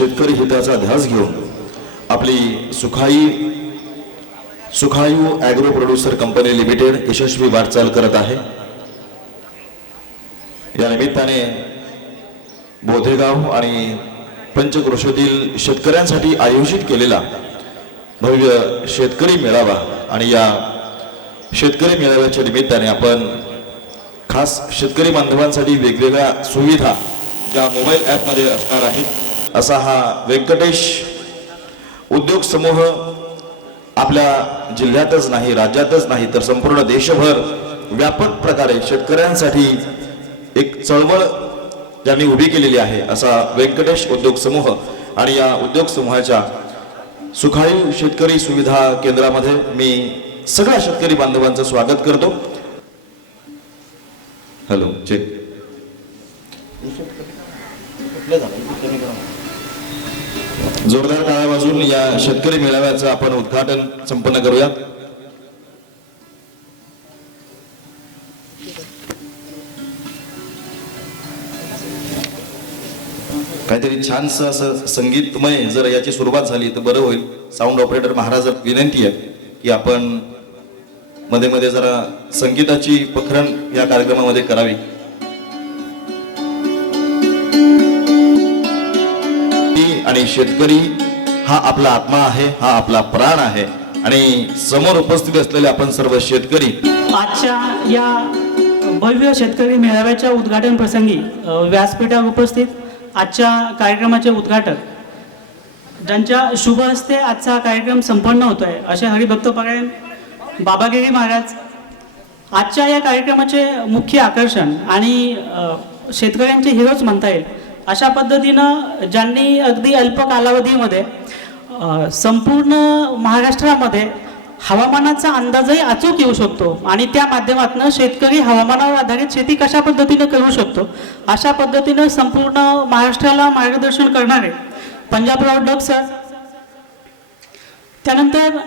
शेतकरी हिताचा ध्यास घेऊन आपली Sukhayu agro producer company limited यशस्वी वाटचाल करत आहे। या निमित्ताने बोधेगाव आणि पंचक्रोशीतील शेतकऱ्यांसाठी आयोजित केलेला भव्य शेतकरी मेळावा आणि या शेतकरी मेळाव्याच्या निमित्ताने आपण खास शेतकरी बांधवांसाठी वेगवेगळ्या सुविधा ज्या मोबाईल ॲपमध्ये असणार आहेत असा हा व्यंकटेश उद्योग समूह आपल्या जिल्ह्यातच नाही राज्यातच नाही तर संपूर्ण देशभर व्यापक प्रकारे शेतकऱ्यांसाठी एक चळवळ ज्यांनी उभी केलेली आहे असा व्यंकटेश उद्योग समूह आणि या उद्योग समूहाच्या सुखायू शेतकरी सुविधा केंद्रामध्ये मी सगळ्या शेतकरी बांधवांचं स्वागत करतो। हॅलो चेक जोरदार टाळ्या वाजवून या शेतकरी मेळाव्याचं आपण उद्घाटन संपन्न करूयात। काहीतरी छानसं असं संगीतमय जर याची सुरुवात झाली तर बरं होईल। साऊंड ऑपरेटर महाराज विनंती आहे की आपण मध्ये मध्ये जरा संगीताची पखरण या कार्यक्रमामध्ये करावी। आणि शेतकरी हा आपला आत्मा आहे, हा आपला प्राण आहे आणि समोर उपस्थित असलेले आपण सर्व शेतकरी आजच्या या भव्य शेतकरी मेळाव्याच्या उद्घाटन प्रसंगी व्यासपीठावर उपस्थित आजच्या कार्यक्रमाचे उद्घाटक ज्यांच्या शुभ हस्ते आजचा कार्यक्रम संपन्न होतोय असे हरिभक्तपरायण बाबागिरी महाराज आजच्या या कार्यक्रमाचे मुख्य आकर्षण आणि शेतकऱ्यांचे हिरोच म्हणता येईल अशा पद्धतीनं ज्यांनी अगदी अल्प कालावधीमध्ये संपूर्ण महाराष्ट्रामध्ये हवामानाचा अंदाजही अचूक येऊ शकतो आणि त्या माध्यमातून शेतकरी हवामानावर आधारित शेती कशा पद्धतीने करू शकतो अशा पद्धतीने संपूर्ण महाराष्ट्राला मार्गदर्शन करणारे पंजाबराव डग सर। त्यानंतर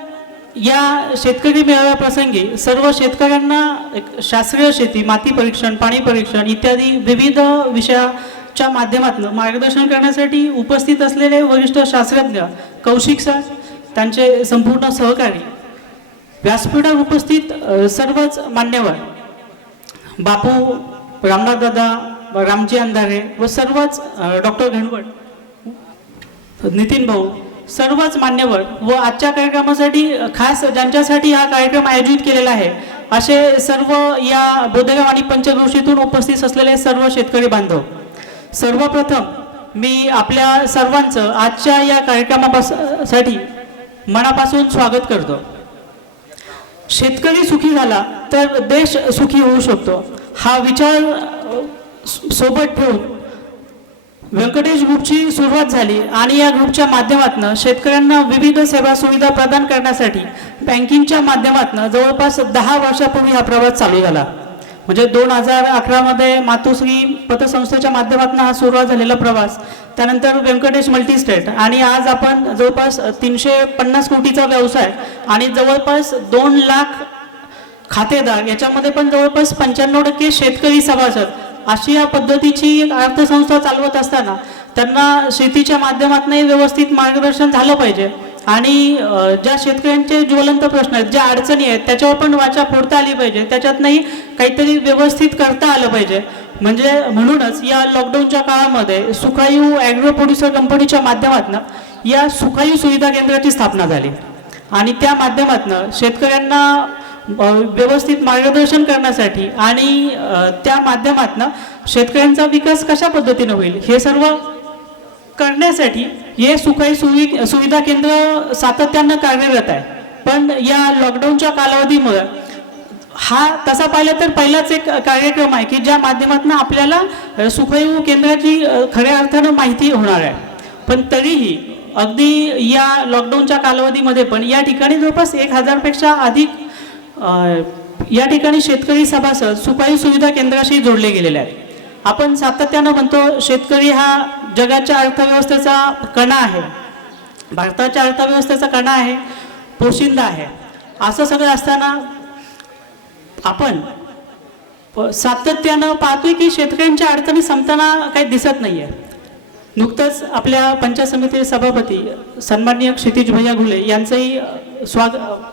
या शेतकरी मेळाव्या प्रसंगी सर्व शेतकऱ्यांना एक शास्त्रीय शेती, माती परीक्षण, पाणी परीक्षण इत्यादी विविध विषयाच्या माध्यमातून मार्गदर्शन करण्यासाठी उपस्थित असलेले वरिष्ठ शास्त्रज्ञ कौशिक सर, त्यांचे संपूर्ण सहकारी, व्यासपीठावर उपस्थित सर्वच मान्यवर, बापू, रामनाथ दादा, रामजी अंधारे व सर्वच डॉक्टर घनवट, नितीन भाऊ, सर्वच मान्यवर व आजच्या कार्यक्रमासाठी खास ज्यांच्यासाठी हा कार्यक्रम आयोजित केलेला आहे असे सर्व या बोधेगाव आणि पंचक्रोशीतून उपस्थित असलेले सर्व शेतकरी बांधव, सर्वप्रथम मी आपल्या सर्वांचं आजच्या या कार्यक्रमासाठी मनापासून स्वागत करतो। शेतकरी सुखी झाला तर देश सुखी होऊ शकतो हा विचार सोबत ठेवून व्यंकटेश ग्रुपची सुरुवात झाली आणि या ग्रुपच्या माध्यमातून शेतकऱ्यांना विविध सेवा सुविधा प्रदान करण्यासाठी बँकिंगच्या माध्यमातून जवळपास 10 वर्षापूर्वी हा प्रवास चालू झाला। म्हणजे 2011 मध्ये मातोश्री पतसंस्थेच्या माध्यमातून हा सुरुवात झालेला प्रवास, त्यानंतर व्यंकटेश मल्टीस्टेट आणि आज आपण जवळपास 350 कोटीचा व्यवसाय आणि जवळपास 2 लाख खातेदार, याच्यामध्ये पण जवळपास 95% शेतकरी सभासद अशी या पद्धतीची एक अर्थसंस्था चालवत असताना त्यांना शेतीच्या माध्यमातूनही व्यवस्थित मार्गदर्शन झालं पाहिजे आणि ज्या शेतकऱ्यांचे ज्वलंत प्रश्न आहेत, ज्या अडचणी आहेत त्याच्यावर पण वाचा फोडता आली पाहिजे, त्याच्यातनंही काहीतरी व्यवस्थित करता आलं पाहिजे। म्हणूनच या लॉकडाऊनच्या काळामध्ये सुखायू ॲग्रो प्रोड्युसर कंपनीच्या माध्यमातून या सुखायू सुविधा केंद्राची स्थापना झाली आणि त्या माध्यमातून शेतकऱ्यांना व्यवस्थित मार्गदर्शन करण्यासाठी आणि त्या माध्यमातून शेतकऱ्यांचा विकास कशा पद्धतीने होईल हे सर्व करण्यासाठी हे सुखायू सुविधा केंद्र सातत्यानं कार्यरत आहे। पण या लॉकडाऊनच्या कालावधीमुळे हा तसा पाहिलं तर पहिलाच एक कार्यक्रम आहे की ज्या माध्यमातून आपल्याला सुखायू केंद्राची खऱ्या अर्थानं माहिती होणार आहे। पण तरीही अगदी या लॉकडाऊनच्या कालावधीमध्ये पण या ठिकाणी जवळपास 1000 पेक्षा अधिक या ठिकाणी शेतकरी सभासद सुखायू सुविधा केंद्राशी जोडले गेलेले आहेत। आपण सातत्यानं म्हणतो शेतकरी हा जगाच्या अर्थव्यवस्थेचा कणा आहे, भारताच्या अर्थव्यवस्थेचा कणा आहे, पोशिंदा आहे। असं सगळं असताना आपण सातत्यानं पाहतोय की शेतकऱ्यांच्या अडचणी संपताना काही दिसत नाहीये। नुकतंच आपल्या पंचायत समिती सभापती सन्माननीय क्षितिज भैया घुले यांचंही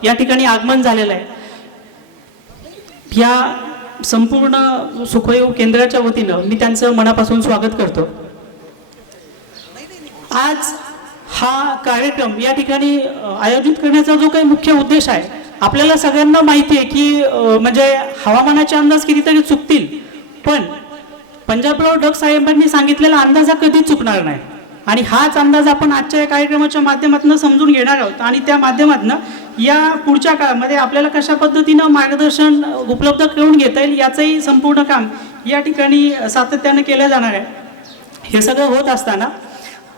या ठिकाणी आगमन झालेलं आहे. या संपूर्ण सुखोयोग केंद्राच्या वतीनं मी त्यांचं मनापासून स्वागत करतो. आज हा कार्यक्रम या ठिकाणी आयोजित करण्याचा जो काही मुख्य उद्देश आहे, आपल्याला सगळ्यांना माहिती आहे की म्हणजे हवामानाचे अंदाज कितीतरी चुकतील, पण पंजाबराव डग साहेबांनी सांगितलेला अंदाज हा कधीच चुकणार नाही. आणि हाच अंदाज आपण आजच्या या कार्यक्रमाच्या माध्यमातून समजून घेणार आहोत. आणि त्या माध्यमातून या पुढच्या काळामध्ये आपल्याला कशा पद्धतीनं मार्गदर्शन उपलब्ध करून घेता येईल याचंही संपूर्ण काम या ठिकाणी सातत्यानं केलं जाणार आहे. हे सगळं होत असताना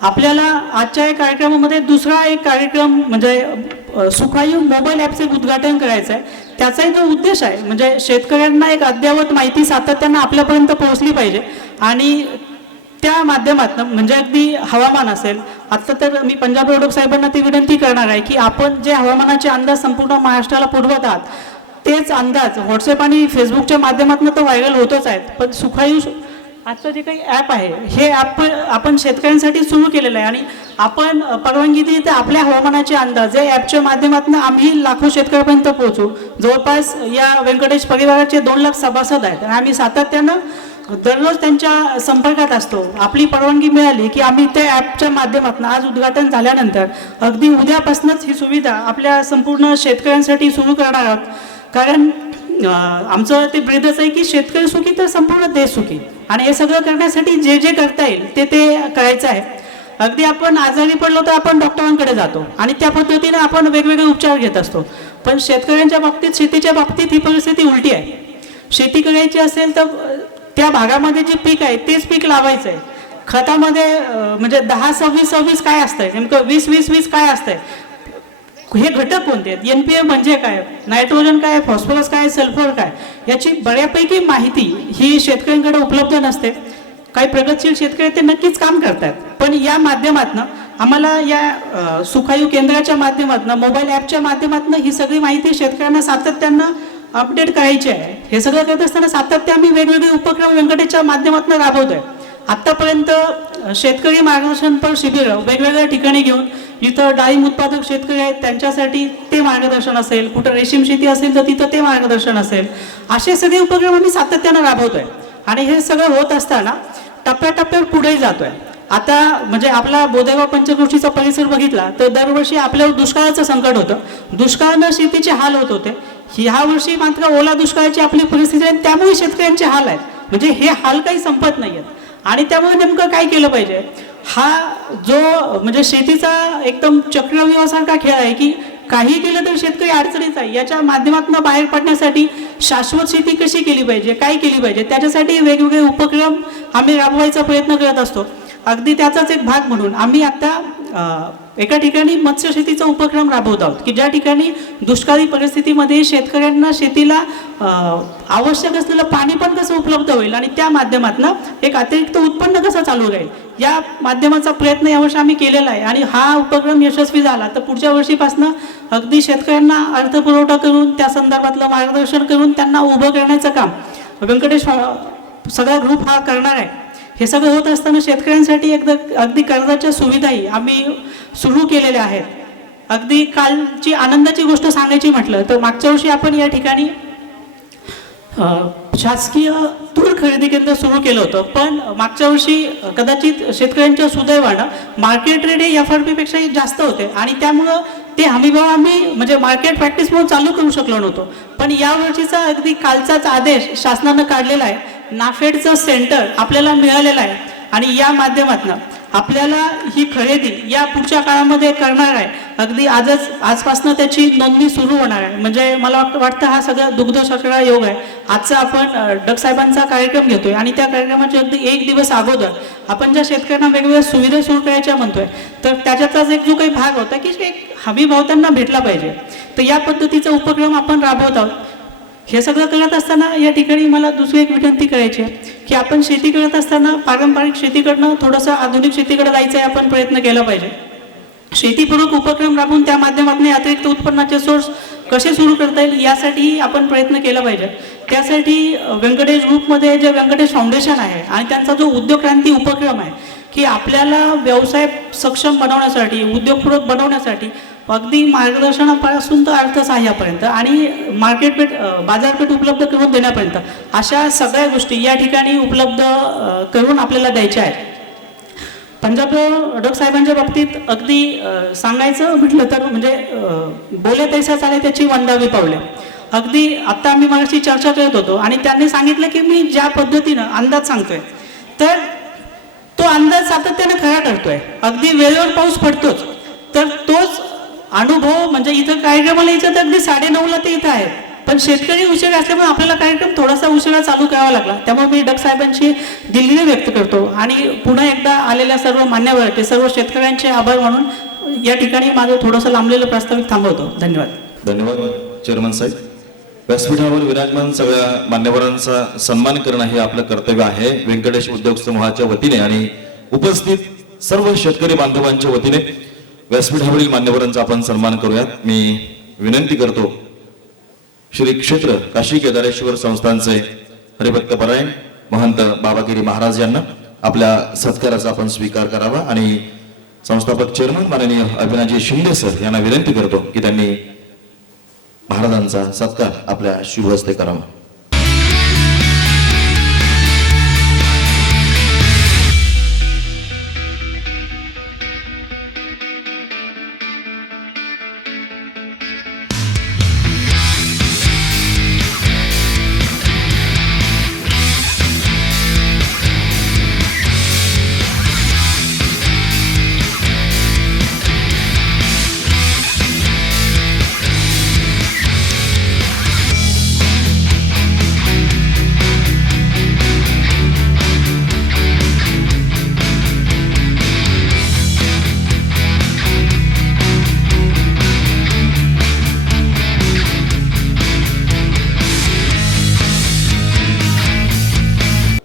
आपल्याला आजच्या या कार्यक्रमामध्ये दुसरा एक कार्यक्रम म्हणजे सुखायू मोबाईल ॲपचे उद्घाटन करायचं आहे. त्याचाही जो उद्देश आहे म्हणजे शेतकऱ्यांना एक अद्ययावत माहिती सातत्यानं आपल्यापर्यंत पोहोचली पाहिजे. आणि त्या माध्यमातून म्हणजे अगदी हवामान असेल, आता तर मी पंजाबराव डग साहेबांना ती विनंती करणार आहे की आपण जे हवामानाचे अंदाज संपूर्ण महाराष्ट्राला पुरवत आहात तेच अंदाज व्हॉट्सअप आणि फेसबुकच्या माध्यमातून तर व्हायरल होतच आहेत, पण सुखायू आजचं जे काही ॲप आहे हे ॲप आपण शेतकऱ्यांसाठी सुरू केलेलं आहे. आणि आपण परवानगी दिली तर आपल्या हवामानाचे अंदाज या ॲपच्या माध्यमातून आम्ही लाखो शेतकऱ्यांपर्यंत पोहोचू. जवळपास या व्यंकटेश परिवाराचे 2 लाख सभासद आहेत आणि आम्ही सातत्यानं दररोज त्यांच्या संपर्कात असतो. आपली परवानगी मिळाली की आम्ही त्या ॲपच्या माध्यमातून आज उद्घाटन झाल्यानंतर अगदी उद्यापासूनच ही सुविधा आपल्या संपूर्ण शेतकऱ्यांसाठी सुरू करणार आहोत. कारण आमचं ते ब्रीदच आहे की शेतकरी सुखी तर संपूर्ण देश सुखी. आणि हे सगळं करण्यासाठी जे जे करता येईल ते करायचं आहे. अगदी आपण आजारी पडलो तर आपण डॉक्टरांकडे जातो आणि त्या पद्धतीने आपण वेगवेगळे उपचार घेत असतो. पण शेतकऱ्यांच्या बाबतीत, शेतीच्या बाबतीत ही परिस्थिती उलटी आहे. शेती करायची असेल तर त्या भागामध्ये जे पीक आहे तेच पीक लावायचं आहे. खतामध्ये म्हणजे 10-26-26 काय असतंय, नेमकं 20-20-20 काय असतंय, हे घटक कोणते आहेत, NPK म्हणजे काय, नायट्रोजन काय, फॉस्फरस काय, सल्फर काय, याची बऱ्यापैकी माहिती ही शेतकऱ्यांकडे उपलब्ध नसते. काही प्रगतशील शेतकरी ते नक्कीच काम करतात, पण या माध्यमातून आम्हाला या सुखायू केंद्राच्या माध्यमातून, मोबाईल ॲपच्या माध्यमातून ही सगळी माहिती शेतकऱ्यांना सातत्यानं अपडेट करायची आहे. हे सगळं करत असताना सातत्य आम्ही वेगवेगळे उपक्रम व्यंकटेशच्या माध्यमातून राबवतोय. आत्तापर्यंत शेतकरी मार्गदर्शनपर शिबिरं वेगवेगळ्या ठिकाणी घेऊन, जिथं डाळिंब उत्पादक शेतकरी आहेत त्यांच्यासाठी ते मार्गदर्शन असेल, कुठं रेशीम शेती असेल तर तिथं ते मार्गदर्शन असेल, असे सगळे उपक्रम आम्ही सातत्यानं राबवतोय. आणि हे सगळं होत असताना टप्प्याटप्प्यावर पुढेही जातोय. आता म्हणजे आपला बोदेगाव पंचक्रोशीचा परिसर बघितला तर दरवर्षी आपल्यावर दुष्काळाचं संकट होतं, दुष्काळानं शेतीचे हाल होत होते. ह्या वर्षी मात्र ओला दुष्काळाची आपली परिस्थिती आहे, त्यामुळे शेतकऱ्यांचे हाल आहेत. म्हणजे हे हाल काही संपत नाही आहेत. आणि त्यामुळे नेमकं काय केलं पाहिजे, हा जो म्हणजे शेतीचा एकदम चक्रव्यूहासारखा खेळ आहे की काही केलं तर शेतकरी अडचणीच आहे. याच्या माध्यमातून बाहेर पडण्यासाठी शाश्वत शेती कशी केली पाहिजे, काय केली पाहिजे, त्याच्यासाठी वेगवेगळे उपक्रम आम्ही राबवायचा प्रयत्न करत असतो. अगदी त्याचाच एक भाग म्हणून आम्ही आता एका ठिकाणी मत्स्य शेतीचा उपक्रम राबवत आहोत की ज्या ठिकाणी दुष्काळी परिस्थितीमध्ये शेतकऱ्यांना शेतीला आवश्यक असलेलं पाणी पण कसं उपलब्ध होईल आणि त्या माध्यमातून एक अतिरिक्त उत्पन्न कसं चालू राहील, या माध्यमाचा प्रयत्न यावर्षी आम्ही केलेला आहे. आणि हा उपक्रम यशस्वी झाला तर पुढच्या वर्षीपासून अगदी शेतकऱ्यांना अर्थपुरवठा करून त्या संदर्भातलं मार्गदर्शन करून त्यांना उभं करण्याचं काम व्यंकटेश सगळा ग्रुप हा करणार आहे. हे सगळं होत असताना शेतकऱ्यांसाठी अगदी कर्जाच्या सुविधाही आम्ही सुरू केलेल्या आहेत. अगदी कालची आनंदाची गोष्ट सांगायची म्हटलं तर मागच्या वर्षी आपण या ठिकाणी शासकीय तूर खरेदी केंद्र सुरू केलं होतं, पण मागच्या वर्षी कदाचित शेतकऱ्यांच्या सुदैवानं मार्केट रेट हे FRP पेक्षाही जास्त होते आणि त्यामुळं ते हमीभाव आम्ही म्हणजे मार्केट प्रॅक्टिस म्हणून चालू करू शकलो नव्हतो. पण यावर्षीचा अगदी कालचाच आदेश शासनानं काढलेला आहे, नाफेडचं सेंटर आपल्याला मिळालेलं आहे आणि या माध्यमातून आपल्याला ही खरेदी या पुढच्या काळामध्ये करणार आहे. अगदी आजपासून त्याची नोंदणी सुरू होणार आहे. म्हणजे मला वाटतं हा सगळा दुग्ध सगळा योग आहे. आजचा आपण डग साहेबांचा कार्यक्रम घेतोय आणि त्या कार्यक्रमाच्या अगदी 1 दिवस अगोदर आपण ज्या शेतकऱ्यांना वेगवेगळ्या सुविधा सुरू करायच्या म्हणतोय तर त्याच्याचाच एक जो काही भाग होता की एक हमी भाव त्यांना भेटला पाहिजे, तर या पद्धतीचा उपक्रम आपण राबवत आहोत. हे सगळं करत असताना या ठिकाणी मला दुसरी एक विनंती करायची आहे की आपण शेती करत असताना पारंपरिक शेतीकडनं थोडंसं आधुनिक शेतीकडे जायचं आहे आपण प्रयत्न केला पाहिजे. शेतीपूरक उपक्रम राबवून त्या माध्यमातून अतिरिक्त उत्पन्नाचे सोर्स कसे सुरू करता येईल यासाठी आपण प्रयत्न केला पाहिजे. त्यासाठी व्यंकटेश ग्रुपमध्ये जे व्यंकटेश फाउंडेशन आहे आणि त्यांचा जो उद्योग क्रांती उपक्रम आहे की आपल्याला व्यवसाय सक्षम बनवण्यासाठी, उद्योगपूरक बनवण्यासाठी अगदी मार्गदर्शनापासून तर अर्थसहाय्यापर्यंत आणि बाजारपेठ उपलब्ध करून देण्यापर्यंत अशा सगळ्या गोष्टी या ठिकाणी उपलब्ध करून आपल्याला द्यायच्या आहेत. पंजाबराव अडक साहेबांच्या बाबतीत अगदी सांगायचं म्हटलं तर म्हणजे बोले तैसा चाले त्याची वंदावी पावले. अगदी आत्ता आम्ही मगाशी चर्चा करत होतो आणि त्यांनी सांगितलं की मी ज्या पद्धतीनं अंदाज सांगतोय तर तो अंदाज सातत्याने खरा ठरतोय. अगदी वेळेवर पाऊस पडतोच. तर तोच अनुभव म्हणजे इथं कार्यक्रमाला यायचं तर अगदी 9:30ला ते इथं आहेत, पण शेतकरी उशीर असल्यामुळे आपल्याला कार्यक्रम थोडासा उशिरा चालू करावा लागला. त्यामुळे मी डग साहेबांची दिलगिरी व्यक्त करतो आणि पुन्हा एकदा आलेल्या सर्व मान्यवरांचे, सर्व शेतकऱ्यांचे आभार मानून या ठिकाणी माझं थोडंसं लांबलेलं प्रास्ताविक थांबवतो. धन्यवाद. धन्यवाद चेअरमन साहेब. व्यासपीठावर विराजमान सगळ्या मान्यवरांचा सन्मान करणं हे आपलं कर्तव्य आहे. व्यंकटेश उद्योग समूहाच्या वतीने आणि उपस्थित सर्व शेतकरी बांधवांच्या वतीने व्यासपीठावरील मान्यवरांचा आपण सन्मान करूयात. मी विनंती करतो श्री क्षेत्र काशी केदारेश्वर संस्थानचे हरिभक्त परायण महंत बाबागिरी महाराज यांना आपल्या सत्काराचा आपण स्वीकार करावा आणि संस्थापक चेअरमन माननीय अभिनाजी शिंदे सर यांना विनंती करतो की त्यांनी महाराजांचा सत्कार आपल्या शुभ हस्ते करावा.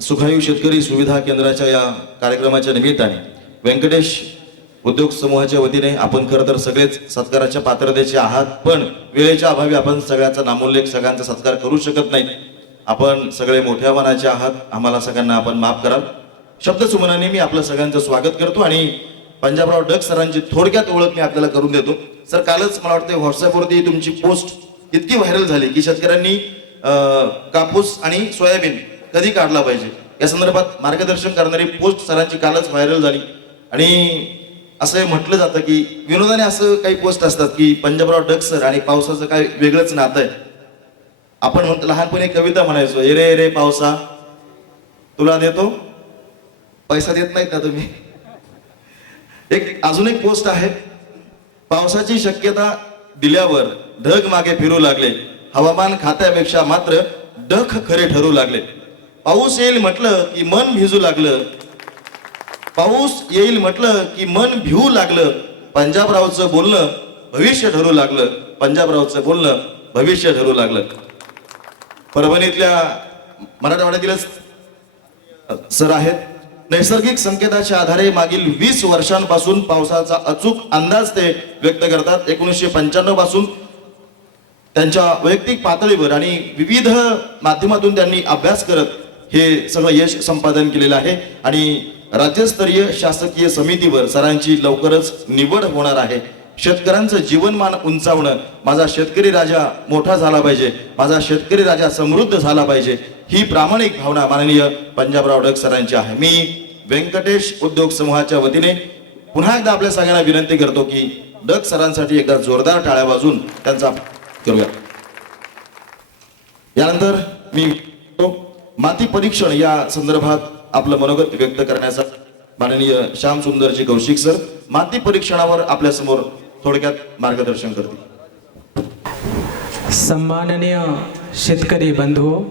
सुखायू शेतकरी सुविधा केंद्राच्या या कार्यक्रमाच्या निमित्ताने व्यंकटेश उद्योग समूहाच्या वतीने आपण खरं तर सगळेच सत्काराच्या पात्रतेचे आहात, पण वेळेच्या अभावी आपण सगळ्याचा नामोल्लेख, सगळ्यांचा सत्कार करू शकत नाही. आपण सगळे मोठ्या मनाचे आहात, आम्हाला सगळ्यांना आपण माफ कराल. शब्दसुमनाने मी आपलं सगळ्यांचं स्वागत करतो आणि पंजाबराव डग सरांची थोडक्यात ओळख मी आपल्याला करून देतो. सर, कालच मला वाटतं व्हॉट्सअपवरती तुमची पोस्ट इतकी व्हायरल झाली की शेतकऱ्यांनी कापूस आणि सोयाबीन कधी काढला पाहिजे या संदर्भात मार्गदर्शन करणारी पोस्ट सरांची कालच व्हायरल झाली. आणि असं म्हटलं जातं की विनोदाने असं काही पोस्ट असतात की पंजाबराव डग सर आणि पावसाचं काय वेगळंच नातं आहे. आपण म्हणतो लहानपणी कविता म्हणायचो, ए रे रे पावसा तुला देतो, पैसा देत नाहीत ना तुम्ही. अजून एक पोस्ट आहे, पावसाची शक्यता दिल्यावर ढग मागे फिरू लागले, हवामान खात्यापेक्षा मात्र डख खरे ठरू लागले. पाऊस येईल म्हटलं की मन भिजू लागलं, पाऊस येईल म्हटलं की मन भिवू लागलं, पंजाबरावचं बोलणं भविष्य ठरू लागलं, पंजाबरावचं बोलणं भविष्य ठरू लागलं. परभणीतल्या मराठवाड्यातीलच सर आहेत. नैसर्गिक संकेताच्या आधारे मागील 20 वर्षांपासून पावसाचा अचूक अंदाज ते व्यक्त करतात. 1995 पासून त्यांच्या वैयक्तिक पातळीवर आणि विविध माध्यमातून त्यांनी अभ्यास करत हे सगळं यश संपादन केलेलं आहे आणि राज्यस्तरीय शासकीय समितीवर सरांची लवकरच निवड होणार आहे. शेतकऱ्यांचं जीवनमान उंचावणं, माझा शेतकरी राजा मोठा झाला पाहिजे, माझा शेतकरी राजा समृद्ध झाला पाहिजे, ही प्रामाणिक भावना माननीय पंजाबराव डग सरांची आहे. मी व्यंकटेश उद्योग समूहाच्या वतीने पुन्हा एकदा आपल्या सगळ्यांना विनंती करतो की डग सरांसाठी एकदा जोरदार टाळ्या वाजून त्यांचा करूया. यानंतर मी माती परीक्षण या संदर्भात आपलं मनोगत व्यक्त करण्याचा माननीय श्याम सुंदरजी कौशिक सर माती परीक्षणावर आपल्या समोर थोडक्यात मार्गदर्शन करतील. सम्माननीय शेतकरी बंधुओं,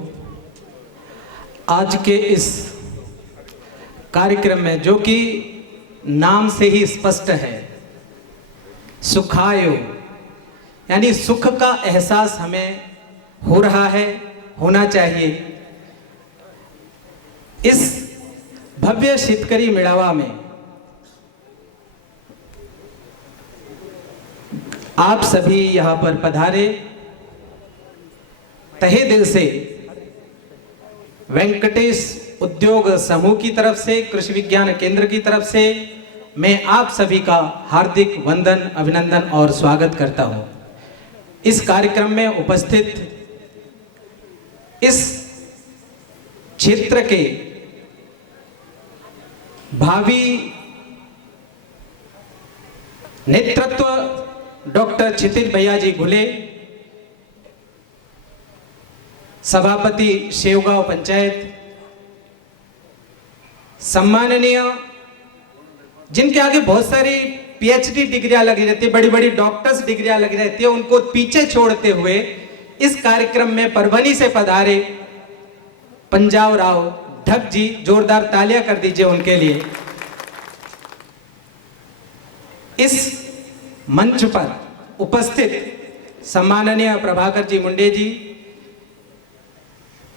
आज के इस कार्यक्रम में जो कि नाम से ही स्पष्ट है, सुखायो यानी सुख का एहसास हमें हो रहा है, होना चाहिए. इस भव्य शेतकरी मेळावा में आप सभी यहाँ पर पधारे, तहे दिल से वेंकटेश उद्योग समूह की तरफ से, कृषि विज्ञान केंद्र की तरफ से मैं आप सभी का हार्दिक वंदन, अभिनंदन और स्वागत करता हूं। इस कार्यक्रम में उपस्थित इस क्षेत्र के भावी नेतृत्व डॉक्टर क्षितिज भैया जी घुले, सभापति शेवगांव पंचायत, सम्माननीय जिनके आगे बहुत सारी पीएचडी डिग्रियां लगी रहती है, बड़ी बड़ी डॉक्टर्स डिग्रियां लगी रहती है, उनको पीछे छोड़ते हुए इस कार्यक्रम में परभनी से पधारे पंजाब राव ढक जी, जोरदार तालियां कर दीजिए उनके लिए। इस मंच पर उपस्थित सम्माननीय प्रभाकर जी मुंडे जी,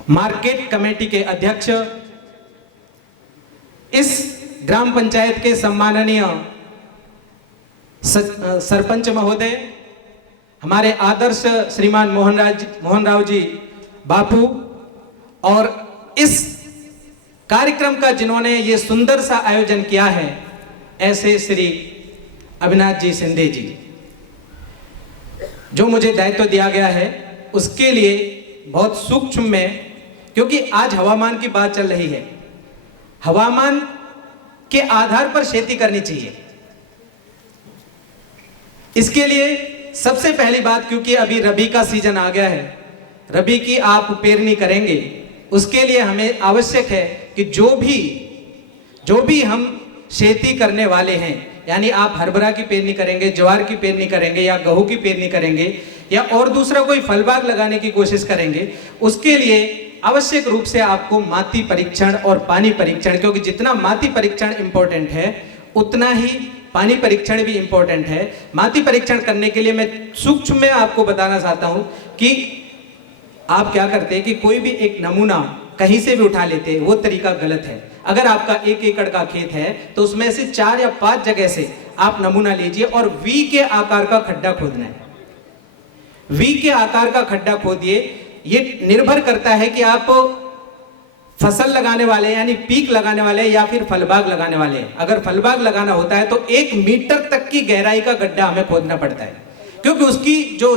मार्केट कमेटी के अध्यक्ष, इस ग्राम पंचायत के सम्माननीय सरपंच महोदय, हमारे आदर्श श्रीमान मोहन राव जी बापू, और इस कार्यक्रम का जिन्होंने ये सुंदर सा आयोजन किया है ऐसे श्री अविनाश जी सिंधे जी, जो मुझे दायित्व दिया गया है उसके लिए बहुत सूक्ष्म में, क्योंकि आज हवामान की बात चल रही है, हवामान के आधार पर खेती करनी चाहिए। इसके लिए सबसे पहली बात, क्योंकि अभी रबी का सीजन आ गया है, रबी की आप पेरनी करेंगे, उसके लिए हमें आवश्यक है कि जो भी हम खेती करने वाले हैं, यानी आप हरभरा की पेरनी करेंगे, ज्वार की पेरनी करेंगे या गेहूं की पेरनी करेंगे या और दूसरा कोई फल बाग लगाने की कोशिश करेंगे, उसके लिए आवश्यक रूप से आपको माटी परीक्षण और पानी परीक्षण, क्योंकि जितना माटी परीक्षण इंपॉर्टेंट है उतना ही पानी परीक्षण भी इंपॉर्टेंट है। माटी परीक्षण करने के लिए मैं सूक्ष्म में आपको बताना चाहता हूं कि आप क्या करते हैं कि कोई भी एक नमूना कहीं से भी उठा लेते हैं, वो तरीका गलत है। अगर आपका 1 एकड़ का खेत है तो उसमें से 4 या 5 जगह से आप नमूना लीजिए और वी के आकार का खड्डा खोदना है। वी के आकार का खड्डा खोदिए। ये निर्भर करता है कि आप फसल लगाने वाले यानी पीक लगाने वाले या फिर फलबाग लगाने वाले हैं। अगर फलबाग लगाना होता है तो 1 मीटर तक की गहराई का गड्ढा हमें खोदना पड़ता है, क्योंकि उसकी जो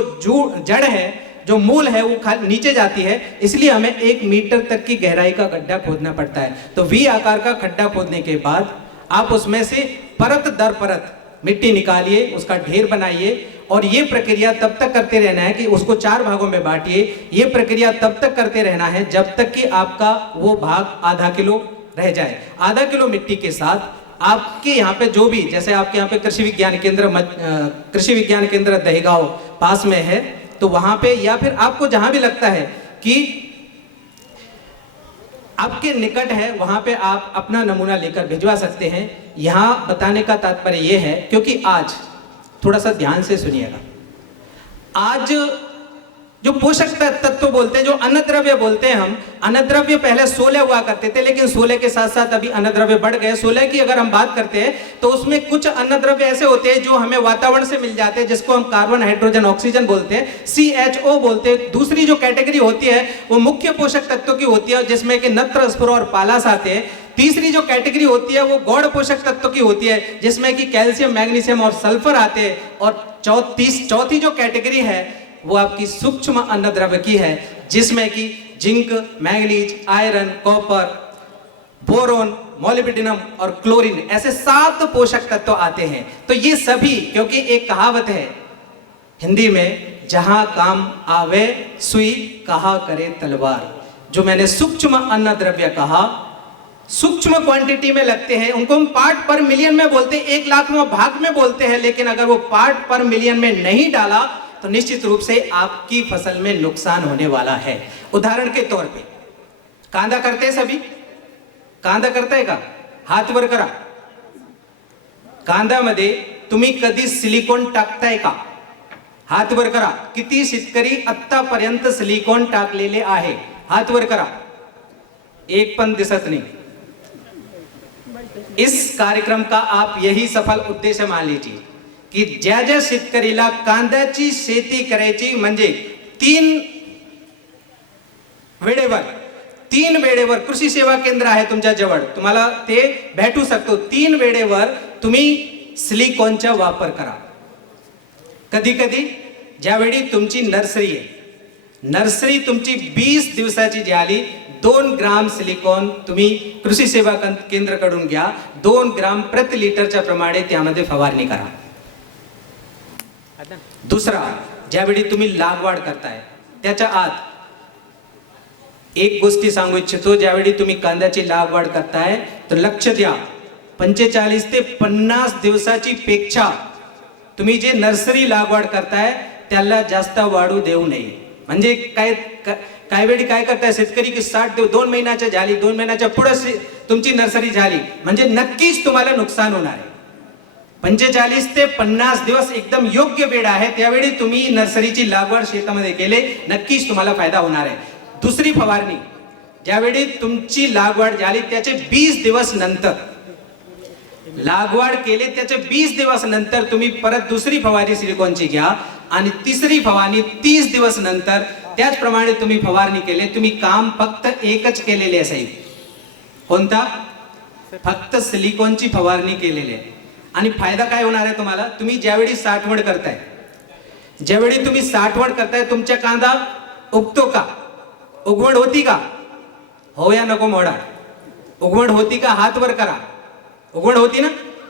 जड़ है, जो मूल है, वो नीचे जाती है, इसलिए हमें 1 मीटर तक की गहराई का गड्ढा खोदना पड़ता है। तो वी आकार का खड्डा खोदने के बाद आप उसमें से परत दर परत मिट्टी निकालिए, उसका ढेर बनाइए, और ये प्रक्रिया तब तक करते रहना है कि उसको 4 भागों में बांटिए। ये प्रक्रिया तब तक करते रहना है जब तक कि आपका वो भाग आधा किलो रह जाए। आधा किलो मिट्टी के साथ आपके यहाँ पे जो भी, जैसे आपके यहाँ पे कृषि विज्ञान केंद्र दहेगांव पास में है, तो वहां पे या फिर आपको जहां भी लगता है कि आपके निकट है, वहां पे आप अपना नमूना लेकर भिजवा सकते हैं। यहां बताने का तात्पर्य यह है, क्योंकि आज थोड़ा सा ध्यान से सुनिएगा, आज जो पोषक तत्व बोलते हैं, जो अन्नद्रव्य बोलते हैं, हम अन्नद्रव्य पहले 16 हुआ करते थे, लेकिन 16 के साथ साथ अभी अन्नद्रव्य बढ़ गए। 16 की अगर हम बात करते हैं तो उसमें कुछ अन्नद्रव्य ऐसे होते हैं जो हमें वातावरण से मिल जाते हैं, जिसको हम कार्बन, हाइड्रोजन, ऑक्सीजन बोलते हैं, CHO बोलते हैं। दूसरी जो कैटेगरी होती है वो मुख्य पोषक तत्वों की होती है, जिसमें कि नत्र, स्फुर और पालास आते हैं। तीसरी जो कैटेगरी होती है वो गौड़ पोषक तत्व की होती है, जिसमें कि कैल्शियम, मैग्नीशियम और सल्फर आते हैं। और चौथी जो कैटेगरी है वो आपकी सूक्ष्म अन्नद्रव्य की है, जिसमें कि zinc, manganese, iron, copper, boron, molybdenum और क्लोरीन, ऐसे 7 पोषक तत्व आते हैं। तो ये सभी, क्योंकि एक कहावत है हिंदी में, जहां काम आवे सुई कहा करे तलवार। जो मैंने सूक्ष्म अन्नद्रव्य कहा, सूक्ष्म क्वांटिटी में लगते हैं, उनको हम पार्ट पर मिलियन में बोलते हैं, 1 लाखवां भाग में बोलते हैं। लेकिन अगर वो पार्ट पर मिलियन में नहीं डाला तो निश्चित रूप से आपकी फसल में नुकसान होने वाला है। उदाहरण के तौर पे कांदा करते हैं सभी, कांदा करताय का? हात वर करा। कांद्यामध्ये तुम्ही कधी सिलिकॉन टाकताय का? हात वर करा. किती शेतकरी आतापर्यंत सिलिकॉन टाकलेले आहे? हात वर करा. एक पण दिसत नाही. इस कार्यक्रम का आप यही सफल उद्देश्य मान लीजिए की ज्या ज्या शेतकरीला कांद्याची शेती करायची, म्हणजे 3 वेळेवर 3 वेळेवर कृषी सेवा केंद्र आहे तुमच्या जवळ, तुम्हाला ते भेटू शकतो. 3 वेळेवर तुम्ही सिलिकॉनचा वापर करा. कधी कधी ज्यावेळी तुमची नर्सरी आहे, नर्सरी तुमची 20 दिवसाची झाली, 2 ग्राम सिलिकॉन तुम्ही कृषी सेवा केंद्राकडून घ्या. 2 ग्राम प्रति लिटरच्या प्रमाणे त्यामध्ये फवारणी करा. दुसरा, ज्यावेळी तुम्ही लागवड करताय त्याच्या आत एक गोष्टी सांगू इच्छितो. ज्यावेळी तुम्ही कांद्याची लागवड करताय तर लक्ष द्या, 45 ते 50 दिवसाची पेक्षा तुम्ही जे नर्सरी लागवड करताय त्याला जास्त वाढू देऊ नये. म्हणजे काही वेळी काय करताय शेतकरी की 2 महिन्याच्या झाली, 2 महिन्याच्या पुढे तुमची नर्सरी झाली म्हणजे नक्कीच तुम्हाला नुकसान होणार आहे. 45 ते 50 दिवस एकदम योग्य वेळ आहे, त्यावेळी तुम्ही नर्सरीची लागवड शेतामध्ये केले नक्कीच तुम्हाला फायदा होणार आहे. दुसरी फवारणी, ज्यावेळी तुमची लागवड झाली त्याचे 20 दिवस नंतर, लागवड केले त्याचे 20 दिवस नंतर तुम्ही परत दुसरी फवारणी सिलिकॉनची घ्या आणि तिसरी फवारणी 30 दिवस नंतर त्याचप्रमाणे तुम्ही फवारणी केले. तुम्ही काम फक्त एकच केलेले असेल. कोणता? फक्त सिलिकॉनची फवारणी केलेली आहे. आणि फायदा काय होणार आहे तुम्हाला? तुम्ही ज्यावेळी साठवण करताय, ज्यावेळी तुम्ही साठवण करताय तुमच्या कांदा उगतो का? उगवण होती का? हो या नको मोडा. उगवण होती का? हात वर करा. उगवण होती ना?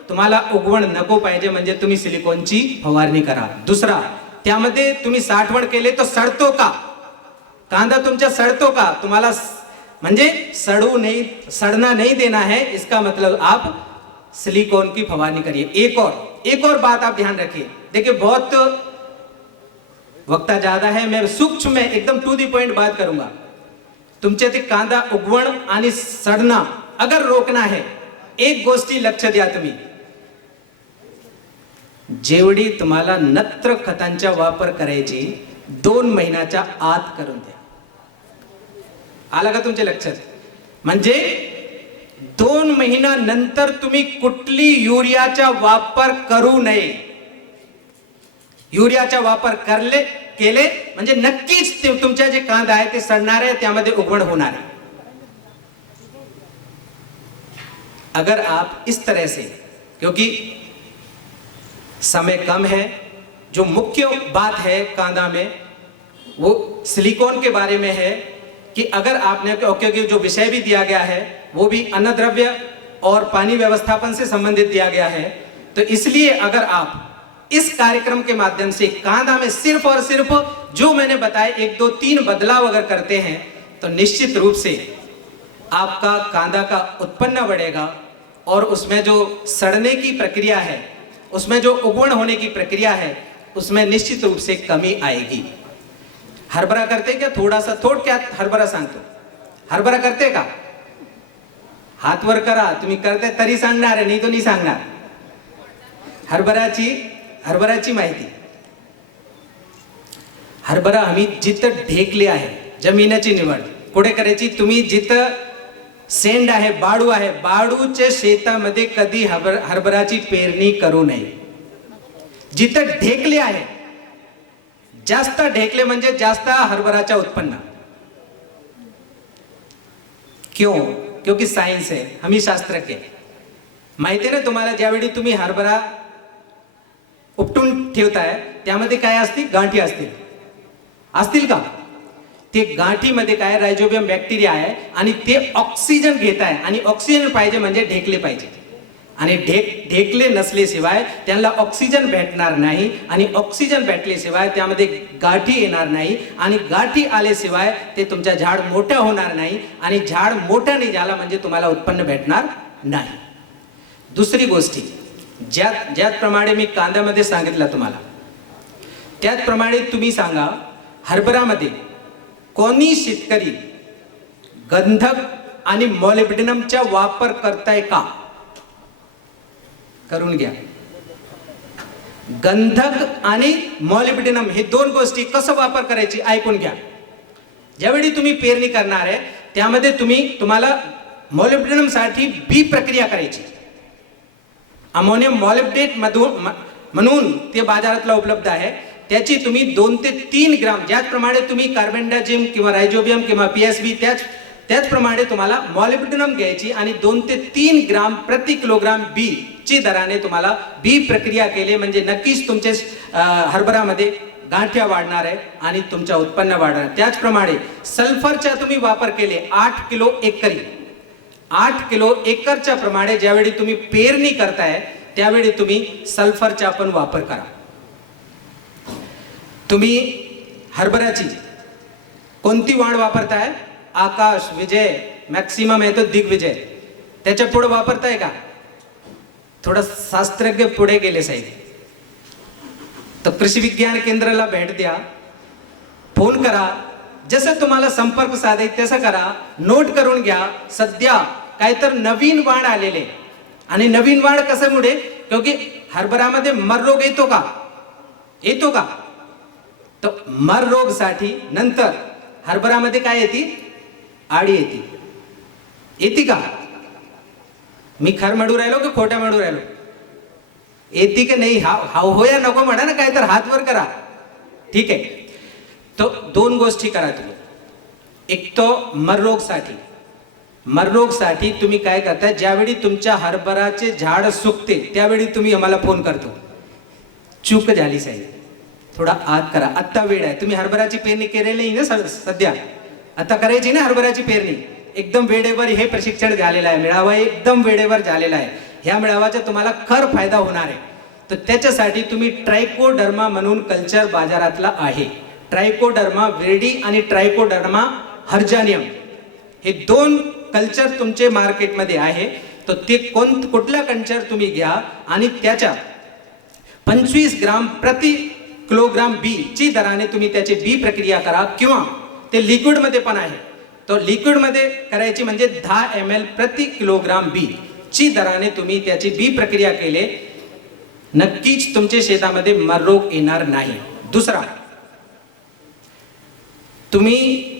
तुम्हाला उगवण नको पाहिजे म्हणजे तुम्ही सिलिकॉनची फवारणी करा. दुसरा, त्यामध्ये तुम्ही साठवण केले तर सडतो का? कांदा तुमचा सडतो का? तुम्हाला म्हणजे सड़ना नहीं देना है, इसका मतलब आप सिलिकॉन की फवारणी करिए. एक और बात आप ध्यान रखिए. देखिए बहुत वक्त ज्यादा है, मैं सूक्ष्म में एकदम टू दी पॉइंट बात करूंगा. तुमचे ते कांदा उगवण आणि सडना अगर रोकना है, एक गोष्टी लक्ष द्या तुम्ही. जेवढी तुम्हाला नत्र खतांचा वापर करायची 2 महिन्याच्या आत करून द्या. आला का तुमच्या लक्षात? म्हणजे 2 महिन्यानंतर तुम्ही कुठली युरियाचा वापर करू नये. युरियाचा वापर केले म्हणजे नक्कीच तुमच्या जे कांदा आहे ते सडणार आहे, त्यामध्ये उगवण होणार आहे. अगर आप इस तरह से, क्योंकि समय कम है, जो मुख्य बात है कांदा में वो सिलिकॉन के बारे में है कि अगर आपने, क्योंकि जो विषय भी दिया गया है वो भी अन्न द्रव्य और पानी व्यवस्थापन से संबंधित दिया गया है, तो इसलिए अगर आप इस कार्यक्रम के माध्यम से कांदा में सिर्फ और सिर्फ जो मैंने बताया 1 2 3 बदलाव अगर करते हैं तो निश्चित रूप से आपका कांदा का उत्पन्न बढ़ेगा और उसमें जो सड़ने की प्रक्रिया है, उसमें जो उगवण होने की प्रक्रिया है, उसमें निश्चित रूप से कमी आएगी. हरभरा करते क्या? थोडासा थोडक्यात हरभरा सांगतो. हरभरा करते का? हात वर करा. तुम्ही करते तरी सांगणार आहे, नाही तो नाही सांगणार. हरभराची माहिती. हरभरा आम्ही जिथं ढेकले आहे, जमिनीची निवड कुठे करायची? तुम्ही जिथं सेंड आहे, बाडू आहे, बाडूच्या शेतामध्ये कधी हरभराची पेरणी करू नये. जिथं ढेकले आहे, जास्त ढेकले म्हणजे जास्त हरभराचा उत्पन्न. क्यों? क्योंकि सायन्स आहे, आम्ही शास्त्रज्ञ. माहिती आहे ना तुम्हाला, ज्यावेळी तुम्ही हरभरा उपटून ठेवताय त्यामध्ये काय असतील? गाठी असतील का? ते गाठीमध्ये काय रायझोबियम बॅक्टेरिया आहे आणि ते ऑक्सिजन घेत आहे. आणि ऑक्सिजन पाहिजे म्हणजे ढेकले पाहिजे. आणि ढेकले नसल्याशिवाय त्यांना ऑक्सिजन भेटणार नाही. आणि ऑक्सिजन भेटल्याशिवाय त्यामध्ये गाठी येणार नाही. आणि गाठी आल्याशिवाय ते तुमच्या झाड मोठं होणार नाही. आणि झाड मोठं नाही झाला म्हणजे तुम्हाला उत्पन्न भेटणार नाही. दुसरी गोष्टी, ज्याप्रमाणे मी कांद्यामध्ये सांगितलं तुम्हाला, त्याचप्रमाणे तुम्ही सांगा हरभरामध्ये कोणी शेतकरी गंधक आणि मॉलिब्डेनमचा वापर करताय का? करून घ्या. गंधक आणि मॉलिब्डेनम हे 2 गोष्टी कसं वापर करायची ऐकून घ्या. ज्यावेळी तुम्ही पेरणी करणार आहे त्यामध्ये तुम्हाला मॉलिब्डेनम साठी बी प्रक्रिया करायची. अमोनियम मॉलिब्डेट म्हणून ते बाजारातला उपलब्ध आहे. त्याची तुम्ही 2 ते 3 ग्राम, ज्याचप्रमाणे तुम्ही कार्बेंडाजिम किंवा रायझोबियम किंवा पीएसबी त्याच त्याचप्रमाणे तुम्हाला मॉलिब्डेनम घ्यायची आणि 2 ते 3 ग्राम प्रति किलोग्राम बी ची दराने तुम्हाला बी प्रक्रिया केली म्हणजे नक्कीच तुमचे हरभरामध्ये गांठ्या वाढणार आहे आणि तुमच्या उत्पन्न वाढणार. त्याचप्रमाणे सल्फरचा तुम्ही वापर केले 8 किलो एकरी. 8 किलो एकरच्या प्रमाणे ज्यावेळी तुम्ही पेरणी करताय त्यावेळी तुम्ही सल्फरचा पण वापर करा. तुम्ही हरभऱ्याची कोणती वाण वापरताय? आकाश, विजय, मॅक्सिमम आहे तो दिग्विजय. त्याच्या पुढे वापरताय का? थोडं शास्त्रज्ञ पुढे गेले साहेब. तर कृषी विज्ञान केंद्राला भेट द्या, फोन करा, जसं तुम्हाला संपर्क साधायचं तसं करा, नोट करून घ्या. सध्या काय तर नवीन वाण आलेले आणि नवीन वाण कशामुळे? क्योंकि हरभरामध्ये मर रोग येतो का? येतो का? तर मर रोग साठी नंतर हरभरामध्ये काय येते? आडी येते. येते का? मी खर म्हणू राहिलो की खोट्या म्हणू राहिलो? येते की नाही? हा हो या नको म्हणा ना, काय तर हात वर करा. ठीक आहे. तो 2 गोष्टी करा तुम्ही. एक तो मररोग साठी तुम्ही काय करता? ज्यावेळी तुमच्या हरभराचे झाड सुकते त्यावेळी तुम्ही आम्हाला फोन करतो. चूक झाली साहेब, थोडा आत करा, आत्ता वेळ आहे. तुम्ही हरभराची पेरणी केलेली ना सध्या, आता करायची ना हरभराची पेरणी. एकदम वेळेवर हे प्रशिक्षण झालेलं आहे, मेळावा एकदम वेळेवर झालेला आहे. ह्या मेळाव्याचा तुम्हाला खर फायदा होणार आहे. तर त्याच्यासाठी तुम्ही ट्रायकोडर्मा म्हणून कल्चर बाजारातला आहे. ट्रायकोडर्मा विर्डी आणि ट्रायकोडर्मा हर्जानियम हे 2 कल्चर तुमचे मार्केटमध्ये आहे. तर ते कुठला कल्चर तुम्ही घ्या आणि त्याच्या 25 ग्राम प्रति किलोग्राम बी ची दराने तुम्ही त्याची बी प्रक्रिया करा, किंवा ते लिक्विड मध्ये पण आहे. तो लिक्विड मध्ये करायची म्हणजे 10 ml प्रति किलोग्राम बी ची दराने तुम्ही त्याची बी प्रक्रिया केले, नक्कीच तुमच्या शेतामध्ये मररोग येणार नाही. दुसरा, तुम्ही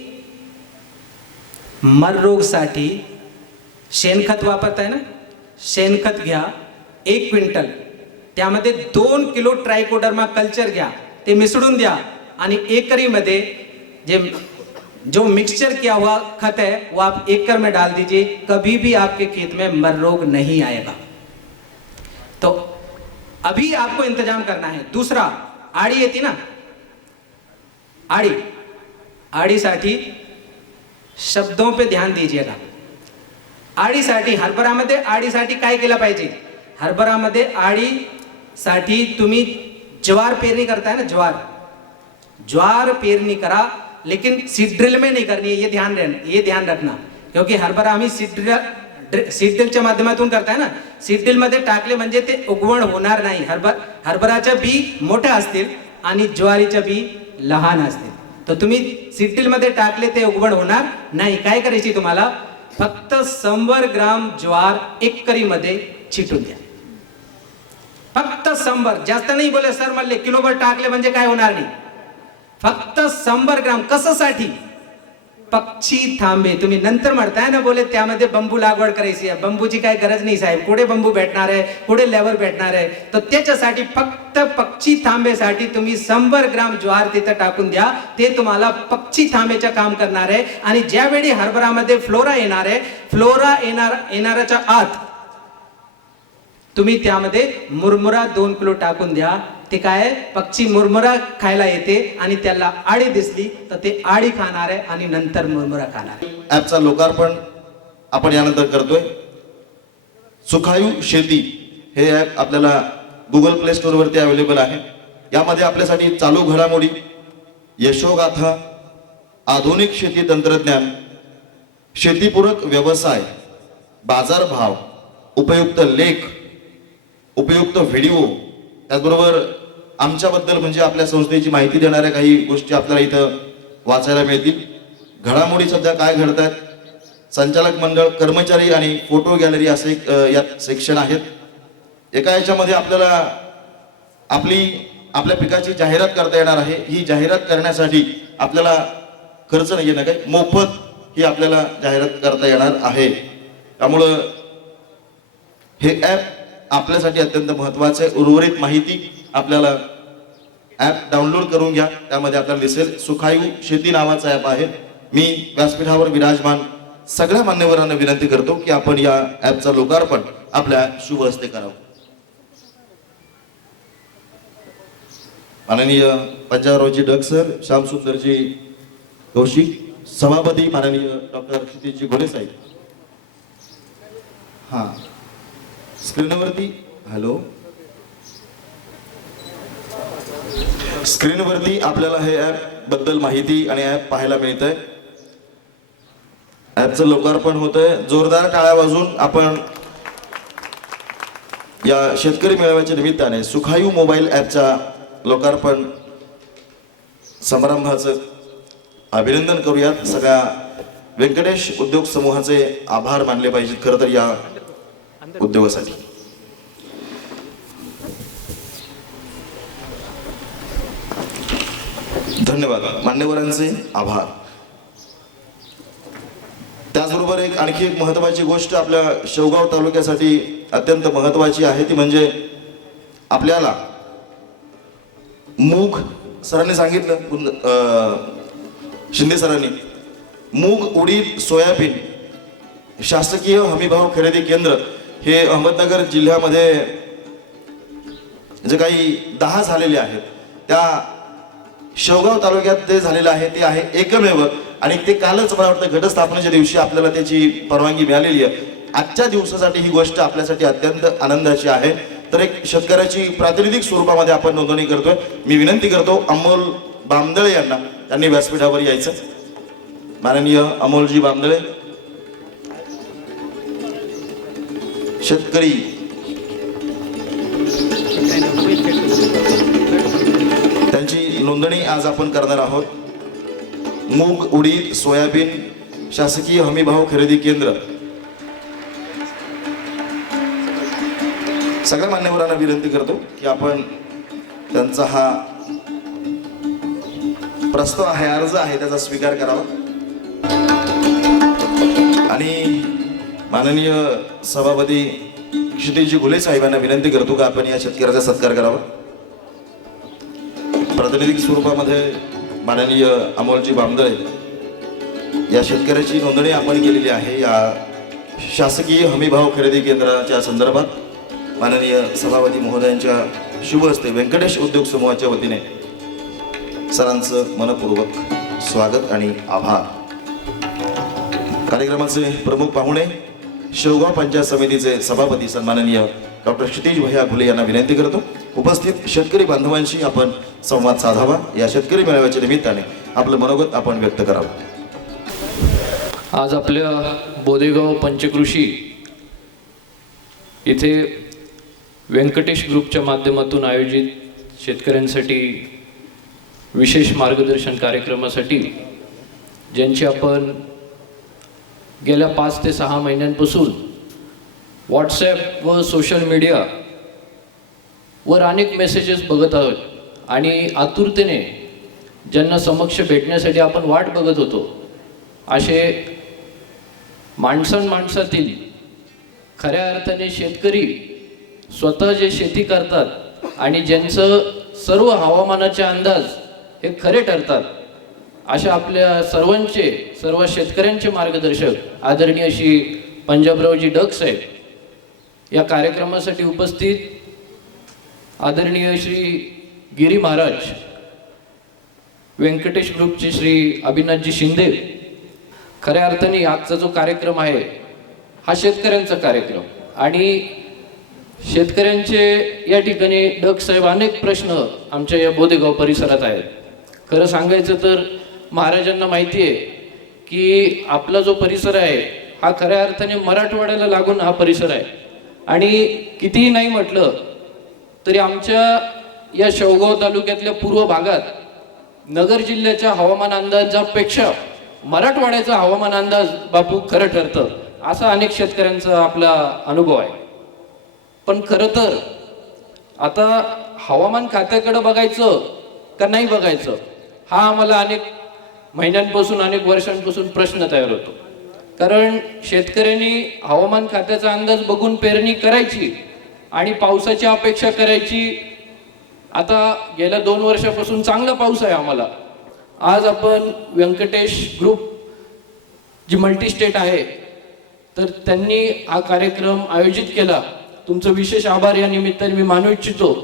मररोग साठी शेणखत वापरताय ना, शेणखत घ्या 1 क्विंटल, त्यामध्ये 2 किलो ट्राइकोडर्मा कल्चर घ्या, ते मिसळून द्या आणि एकरी मध्ये जो मिक्सचर किया हुआ खत है वो आप एकड़ में डाल दीजिए. कभी भी आपके खेत में मर रोग नहीं आएगा. तो अभी आपको इंतजाम करना है. दूसरा, आड़ी येती ना, आड़ी साठी शब्दों पे ध्यान दीजिएगा. आड़ी साठी हरभरामध्ये आड़ी साठी काय केलं पाहिजे? हरभरामध्ये आड़ी साठी तुम्ही ज्वार पेरणी करताय ना, ज्वार पेरणी करा, लेकिन सीड ड्रिल में नहीं करनी है. ये ध्यान रखना, क्योंकि हरभरा आम्ही सीड ड्रिलच्या माध्यमातून करताय ना. सीड ड्रिल मध्ये टाकले म्हणजे ते उगवण होणार नाही. हरभराच्या बी मोठ्या असतील आणि ज्वारीच्या बी लहान असतील. तर तुम्ही सीड ड्रिल मध्ये टाकले ते उगवण होणार नाही. काय करायची तुम्हाला? फक्त 100 ग्राम ज्वार एकरी मध्ये छिटून द्या. फक्त 100, जास्त नाही बोले सर म्हणले किलोभर टाकले म्हणजे काय होणार नाही. फक्त 100 ग्राम. कशासाठी? पक्षी थांबे. तुम्ही नंतर म्हणताय ना बोले त्यामध्ये बंबू लागवड करायची आहे. बंबूची काय गरज नाही साहेब, कुठे बंबू भेटणार आहे, कुठे लेबर भेटणार आहे. तर त्याच्यासाठी फक्त पक्षी थांबेसाठी तुम्ही 100 ग्राम ज्वार तिथं टाकून द्या. ते तुम्हाला पक्षी थांबेचं काम करणार आहे. आणि ज्यावेळी हरभरामध्ये फ्लोरा येणार आहे, फ्लोरा येणाऱ्याच्या आत तुम्ही त्यामध्ये मुरमुरा 2 किलो टाकून द्या. ते काय? पक्षी मुरमुरा खायला येते आणि त्याला आडी दिसली तर ते आडी खाणार आहे आणि नंतर मुरमुरा खाणार आहे. ॲपचा लोकार्पण आपण यानंतर करतोय. सुखायू शेती हे ॲप आपल्याला गुगल प्ले स्टोर वरती अवेलेबल आहे. यामध्ये आपल्यासाठी चालू घडामोडी, यशोगाथा, आधुनिक शेती तंत्रज्ञान, शेतीपूरक व्यवसाय, बाजारभाव, उपयुक्त लेख, उपयुक्त व्हिडिओ, त्याचबरोबर आमच्याबद्दल म्हणजे आपल्या संस्थेची माहिती देणाऱ्या काही गोष्टी आपल्याला इथं वाचायला मिळतील. घडामोडी सध्या काय घडतात, संचालक मंडळ, कर्मचारी आणि फोटो गॅलरी असे यात सेक्शन आहेत. एका याच्यामध्ये आपल्याला आपल्या पिकाची जाहिरात करता येणार आहे. ही जाहिरात करण्यासाठी आपल्याला खर्च नाही आहे ना, काही मोफत ही आपल्याला जाहिरात करता येणार आहे. त्यामुळं हे ॲप आपल्यासाठी अत्यंत महत्त्वाचं आहे. उर्वरित माहिती आपल्याला ॲप डाउनलोड करून घ्या. त्यामध्ये आपल्याला दिसेल सुखायू शेती नावाचा ॲप आहे. मी व्यासपीठावर विराजमान सगळ्या मान्यवरांना विनंती करतो की आपण या ॲपचा लोकार्पण आपल्या शुभ हस्ते करावं. माननीय पंजाबरावजी डग सर, श्यामसुंदरजी कौशिक, सभापती माननीय डॉक्टर क्षितिजी घोले साहेब. हां, स्क्रीनवरती हॅलो, स्क्रीनवरती आपल्याला हे ॲप बद्दल माहिती आणि ॲप पाहायला मिळतंय. ॲपचं लोकार्पण होतंय. जोरदार टाळ्या वाजून आपण या शेतकरी मेळाव्याच्या निमित्ताने सुखायू मोबाईल ॲपच्या लोकार्पण समारंभाचं अभिनंदन करूयात. सगळ्या व्यंकटेश उद्योग समूहाचे आभार मानले पाहिजेत खरं तर या उद्योगासाठी. धन्यवाद, मान्यवरांचे आभार. त्याचबरोबर आणखी एक महत्त्वाची गोष्ट आपल्या शेवगाव तालुक्यासाठी अत्यंत महत्त्वाची आहे ती म्हणजे आपल्याला मूग, सरांनी सांगितलं, शिंदे सरांनी, मूग, उडीद, सोयाबीन शासकीय हमीभाव खरेदी केंद्र हे अहमदनगर जिल्ह्यामध्ये जे काही 10 झालेले आहेत त्या शेवगाव तालुक्यात ते झालेलं आहे ते आहे एकमेव. आणि ते कालच मला वाटतं घटस्थापनेच्या दिवशी आपल्याला त्याची परवानगी मिळालेली आहे. आजच्या दिवसासाठी ही गोष्ट आपल्यासाठी अत्यंत आनंदाची आहे. तर एक शेतकऱ्याची प्रातिनिधिक स्वरूपामध्ये आपण नोंदणी करतोय. मी विनंती करतो अमोल बामदळे यांना, त्यांनी व्यासपीठावर यायचं. माननीय अमोलजी बामदळे, शेतकरी त्यांची नोंदणी आज आपण करणार आहोत. मूग, उडीद, सोयाबीन शासकीय हमीभाव खरेदी केंद्र. सगळ्या मान्यवरांना विनंती करतो की आपण त्यांचा हा प्रस्ताव आहे, अर्ज आहे, त्याचा स्वीकार करावा. आणि माननीय सभापती क्षितिजी घोले साहेबांना विनंती करतो की आपण या शेतकऱ्याचा सत्कार करावा. प्रातिनिधिक स्वरूपामध्ये माननीय अमोलजी बामदळे या शेतकऱ्याची नोंदणी आपण केलेली आहे. या शासकीय हमीभाव खरेदी केंद्राच्या संदर्भात माननीय सभापती महोदयांच्या शुभ हस्ते व्यंकटेश उद्योग समूहाच्या वतीने सरांचं मनपूर्वक स्वागत आणि आभार. कार्यक्रमाचे प्रमुख पाहुणे शेवगाव पंचायत समितीचे सभापती सन्माननीय डॉक्टर क्षितिज भैया घुले यांना विनंती करतो उपस्थित शेतकरी बांधवांशी आपण संवाद साधावा. या शेतकरी मेळाव्याच्या निमित्ताने आपलं मनोगत आपण व्यक्त करावं. आज आपल्या बोदेगाव पंचकृषी इथे व्यंकटेश ग्रुपच्या माध्यमातून आयोजित शेतकऱ्यांसाठी विशेष मार्गदर्शन कार्यक्रमासाठी ज्यांची आपण गेल्या 5 ते 6 महिन्यांपासून व्हॉट्सॲप व सोशल मीडिया वर अनेक मेसेजेस बघत आहोत आणि आतुरतेने ज्यांना समक्ष भेटण्यासाठी आपण वाट बघत होतो असे माणसातील खऱ्या अर्थाने शेतकरी स्वतः जे शेती करतात आणि ज्यांचं सर्व हवामानाचे अंदाज हे खरे ठरतात अशा आपल्या सर्व शेतकऱ्यांचे मार्गदर्शक आदरणीय श्री पंजाबरावजी डग साहेब या कार्यक्रमासाठी उपस्थित आदरणीय श्री गिरी महाराज, व्यंकटेश ग्रुपचे श्री अभिनाथजी शिंदे. खऱ्या अर्थाने आजचा जो कार्यक्रम आहे हा शेतकऱ्यांचा कार्यक्रम आणि शेतकऱ्यांचे या ठिकाणी डग साहेब अनेक प्रश्न आमच्या या बोदेगाव परिसरात आहेत. खरं सांगायचं तर महाराजांना माहिती आहे की आपला जो परिसर आहे हा खऱ्या अर्थाने मराठवाड्याला लागून हा परिसर आहे आणि कितीही नाही म्हटलं तरी आमच्या या शेवगाव तालुक्यातल्या पूर्व भागात नगर जिल्ह्याच्या हवामान अंदाजापेक्षा मराठवाड्याचा हवामान अंदाज बापू खरं ठरतं असा अनेक शेतकऱ्यांचा आपला अनुभव आहे. पण खरं तर आता हवामान खात्याकडे बघायचं का नाही बघायचं हा आम्हाला अनेक महिन्यांपासून अनेक वर्षांपासून प्रश्न तयार होतो. कारण शेतकऱ्यांनी हवामान खात्याचा अंदाज बघून पेरणी करायची आणि पावसाची अपेक्षा करायची. आता गेल्या 2 वर्षापासून चांगला पाऊस आहे आम्हाला. आज आपण व्यंकटेश ग्रुप जी मल्टी स्टेट आहे, तर त्यांनी हा कार्यक्रम आयोजित केला. तुमचं विशेष आभार या निमित्ताने मी मानू इच्छितो.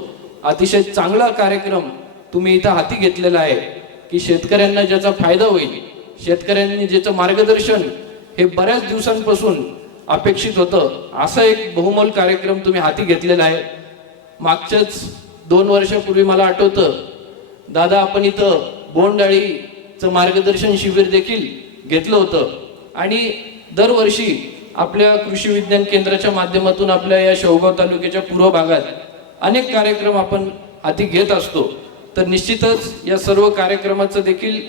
अतिशय चांगला कार्यक्रम तुम्ही इथं हाती घेतलेला आहे की शेतकऱ्यांना ज्याचा फायदा होईल, शेतकऱ्यांनी ज्याचं मार्गदर्शन हे बऱ्याच दिवसांपासून अपेक्षित होतं, असा एक बहुमोल कार्यक्रम तुम्ही हाती घेतलेला आहे. मागच्याच 2 वर्षापूर्वी मला आठवतं दादा आपण इथं बोंडअळीचं मार्गदर्शन शिबिर देखील घेतलं होतं. आणि दरवर्षी आपल्या कृषी विज्ञान केंद्राच्या माध्यमातून आपल्या या शेवगाव तालुक्याच्या पूर्व भागात अनेक कार्यक्रम आपण हाती घेत असतो. तर निश्चितच या सर्व कार्यक्रमाचं देखील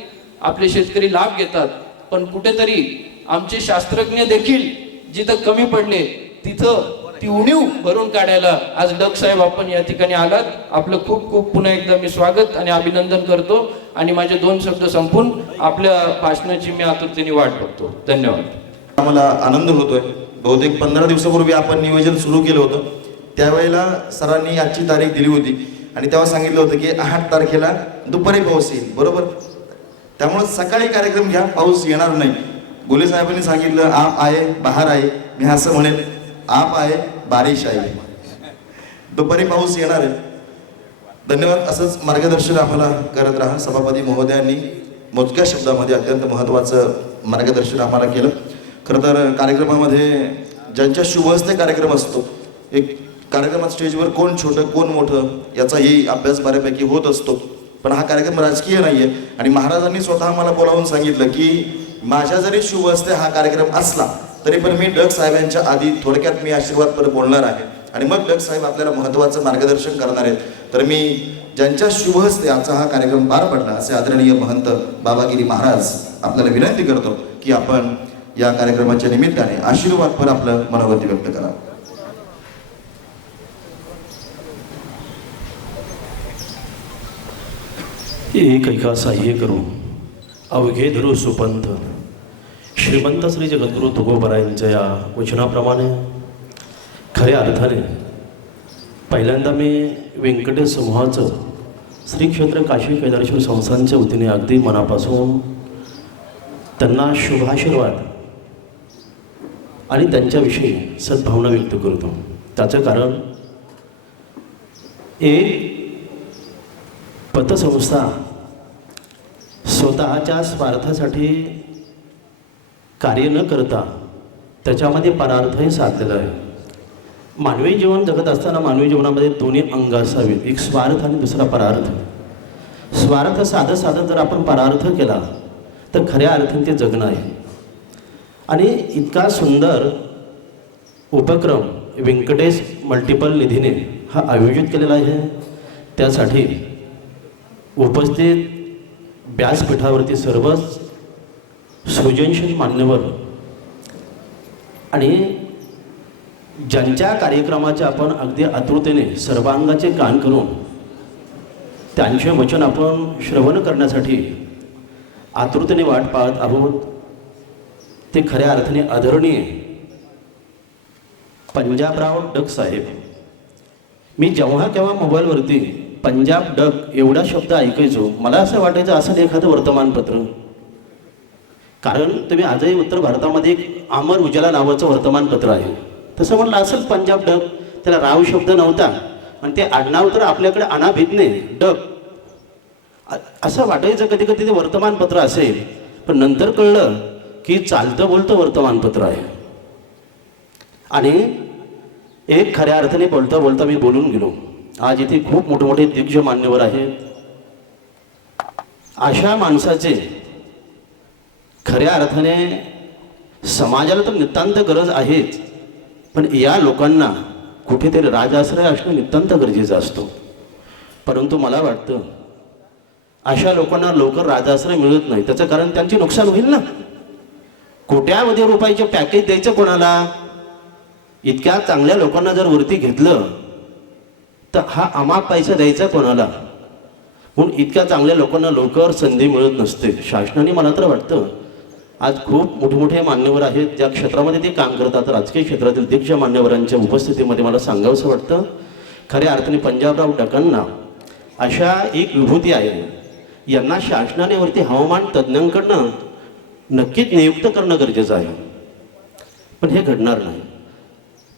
आपले शेतकरी लाभ घेतात. पण कुठेतरी आमचे शास्त्रज्ञ देखील जिथं कमी पडले तिथं ती उणीव भरून काढायला आज डग साहेब आपण या ठिकाणी आलात. आपलं खूप खूप पुन्हा एकदा मी स्वागत आणि अभिनंदन करतो आणि माझे 2 शब्द संपून आपल्या भाषणाची मी आतुरतेने वाट बघतो. धन्यवाद. आम्हाला आनंद होतोय. बहुतेक 15 दिवसापूर्वी आपण नियोजन सुरू केलं होतं. त्यावेळेला सरांनी आजची तारीख दिली होती आणि तेव्हा सांगितलं होतं की 8 तारखेला दुपारी पाऊस येईल, बरोबर. त्यामुळे सकाळी कार्यक्रम घ्या, पाऊस येणार नाही. गुले साहेबांनी सांगितलं आप आहे बाहेर आहे, मी असं म्हणेल आप आहे बारिश आहे, दुपारी पाऊस येणार आहे. धन्यवाद. असंच मार्गदर्शन आम्हाला करत राहा. सभापती महोदयांनी मोजक्या शब्दामध्ये अत्यंत महत्त्वाचं मार्गदर्शन आम्हाला केलं. खरं तर कार्यक्रमामध्ये ज्यांच्या शुभ हस्ते कार्यक्रम असतो, एक कार्यक्रमात स्टेजवर कोण छोटं कोण मोठं याचाही अभ्यास बऱ्यापैकी होत असतो. पण हा कार्यक्रम राजकीय नाही आहे आणि महाराजांनी स्वतः आम्हाला बोलावून सांगितलं की माझ्या जरी शुभ हस्ते हा कार्यक्रम असला तरी पण मी डग साहेबांच्या आधी थोडक्यात मी आशीर्वादपर बोलणार आहे आणि मग डग साहेब आपल्याला महत्त्वाचं मार्गदर्शन करणार आहेत. तर मी ज्यांच्या शुभ हस्ते आजचा हा कार्यक्रम पार पडला असे आदरणीय महंत बाबागिरी महाराज आपल्याला विनंती करतो की आपण या कार्यक्रमाच्या निमित्ताने आशीर्वादपर आपलं मनोगती व्यक्त करा. एक ऐका साह्य करू अवघे धरू सुपंथ. श्रीमंत श्री जगद्गुरु तुकोबरायांच्या या वचनाप्रमाणे खऱ्या अर्थाने पहिल्यांदा मी व्यंकटेश समूहाचं श्री क्षेत्र काशी केदारेश्वर संस्थांच्या वतीने अगदी मनापासून त्यांना शुभाशीर्वाद आणि त्यांच्याविषयी सद्भावना व्यक्त करतो. त्याचं कारण एक पतसंस्था स्वतःच्या स्वार्थासाठी कार्य न करता त्याच्यामध्ये परार्थही साधलेला आहे. मानवी जीवन जगत असताना मानवी जीवनामध्ये दोन्ही अंग असावीत, एक स्वार्थ आणि दुसरा परार्थ. स्वार्थ साधत साधत जर आपण परार्थ केला तर खऱ्या अर्थाने ते जगणं आहे. आणि इतका सुंदर उपक्रम व्यंकटेश मल्टिपल निधीने हा आयोजित केलेला आहे. त्यासाठी उपस्थित व्यासपीठावरती सर्वच सृजनशील मान्यवर आणि ज्यांच्या कार्यक्रमाचे आपण अगदी आतुरतेने सर्वांगाचे कान करून त्यांचे वचन आपण श्रवण करण्यासाठी आतुरतेने वाट पाहत आहोत, ते खऱ्या अर्थाने आदरणीय पंजाबराव डग साहेब. मी जेव्हा केव्हा मोबाईलवरती पंजाब डग एवढा शब्द ऐकायचो, मला असं वाटायचं असं एखादं वर्तमानपत्र. कारण तुम्ही आजही उत्तर भारतामध्ये एक अमर उजाला नावाचं वर्तमानपत्र आहे. तसं म्हणलं असेल पंजाब डग, त्याला राव शब्द नव्हता आणि ते आडनाव तर आपल्याकडे अनाभिज्ञ डग असं वाटायचं कधी कधी ते वर्तमानपत्र असेल. पण नंतर कळलं की चालतं बोलतं वर्तमानपत्र आहे. आणि एक खऱ्या अर्थाने बोलता बोलता मी बोलून गेलो. आज इथे खूप मोठमोठे दिग्गज मान्यवर आहेत. अशा माणसाचे खऱ्या अर्थाने समाजाला तर नितांत गरज आहेच, पण या लोकांना कुठेतरी राजाश्रय असणं नितांत गरजेचं असतो. परंतु मला वाटतं अशा लोकांना लवकर राजाश्रय मिळत नाही. त्याचं कारण त्यांचे नुकसान होईल ना. कोट्यावधी रुपयाचे पॅकेज द्यायचं कोणाला? इतक्या चांगल्या लोकांना जर वरती घेतलं तर हा अमाप पैसा द्यायचा कोणाला? म्हणून इतक्या चांगल्या लोकांना लवकर संधी मिळत नसते. शासनाने मला तर वाटतं आज खूप मोठमोठे मान्यवर आहेत ज्या क्षेत्रामध्ये ते काम करतात. राजकीय क्षेत्रातील दिग्गज मान्यवरांच्या उपस्थितीमध्ये मला सांगावंसं वाटतं, खऱ्या अर्थाने पंजाबराव डगांना अशा एक विभूती आहे. यांना शासनाने वरती हवामान तज्ज्ञांकडनं नक्कीच नियुक्त करणं गरजेचं आहे, पण हे घडणार नाही.